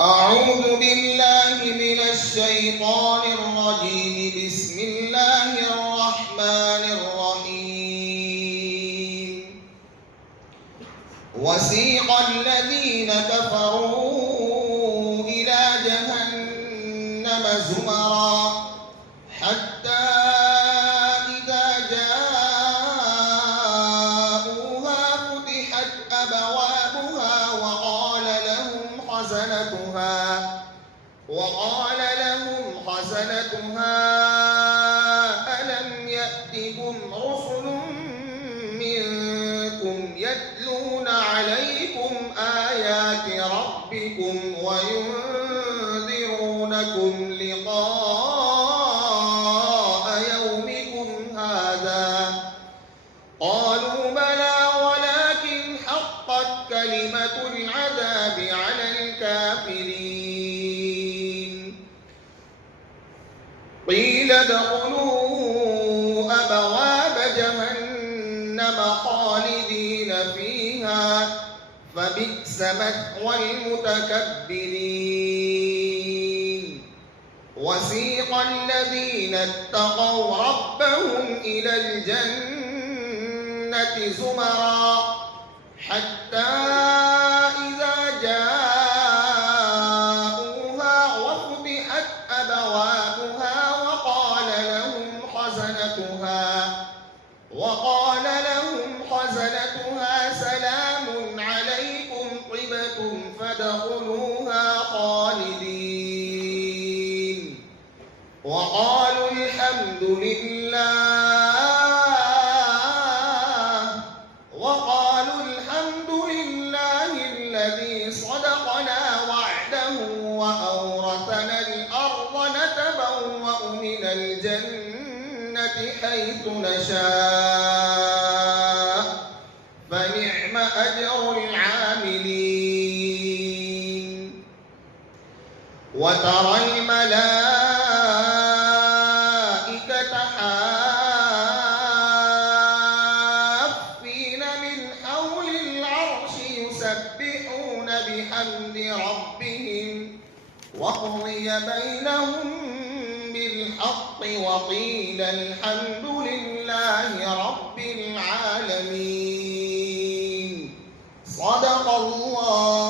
أعوذ بالله من الشيطان الرجيم. بسم الله الرحمن الرحيم. وسيق الذين كفروا إلى جهنم زمرا حتى إذا جاءوها فتحت أبوابها وقال لهم خزنتها ألم يأتكم رسل منكم يتلون عليكم آيات ربكم وينذرونكم لقاء يومكم هذا؟ قالوا بلى ولكن حقت كلمة العذاب على الكافرين. قيل ادخلوا أبواب جهنم خالدين فيها فبئس مثوى المتكبرين. وسيق الذين اتقوا ربهم إلى الجنة زمرا حتى إذا جاءوها وفتحت أبوابها وقال لهم خزنتها سلام عليكم طبتم فادخلوها خالدين. وقالوا الحمد لله الذي صدقنا وعده وأورثنا الأرض نتبوأ من الجنة حيث نشاء فنعم أجر العاملين. وترى الملائكة حافين من حول العرش يسبحون بحمد ربهم وقضي بينهم بالحق وقيل الحمد لله رب العالمين. صدق الله